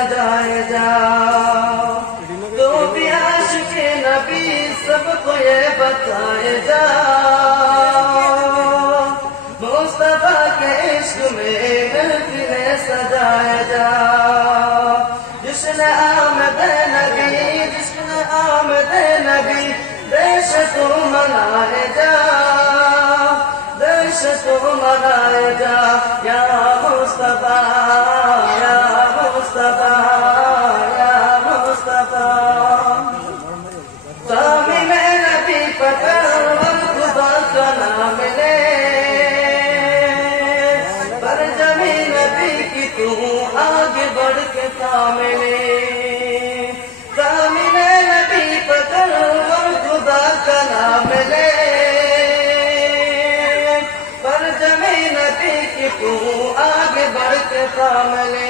سجائے نبی سب کو یہ بتایا جا سب کے شرکے سجائے جا جس رام دینبی جس رام دینبی دیش کو منائے جا دیش کو منائے جا سامل میں نبی پتل وقت خدا سنامے پر زمین بی کی تگ بڑھ کے سامنے سامنے نبی پتل وقت خدا سنامے پر زمین بی کی تگ بڑھ کے سامنے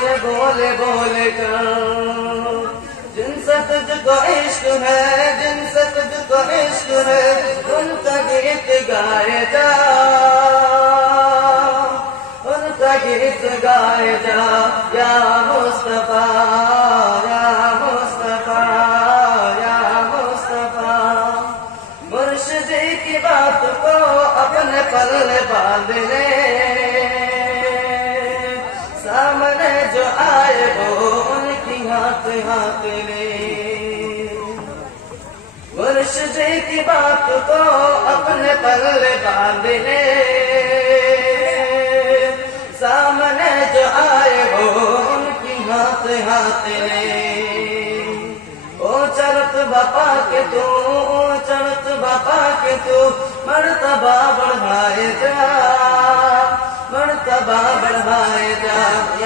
کے بولے بولے جن سے تجھ کو عشق ہے جن سے تجھ کو عشق ہے ان کا گیت گائے جا ان کا گیت گائے جا یا موست منش جی کی بات کو اپنے پل باندھے جے کی بات تو اپنے باندھ لے سامنے جو آئے وہ ان کی ہاتھ ہاتھ نے او چرت باپا کے تو چرت باپا کے تو مرتبہ بڑھائے جا مرتبہ بڑھائے جا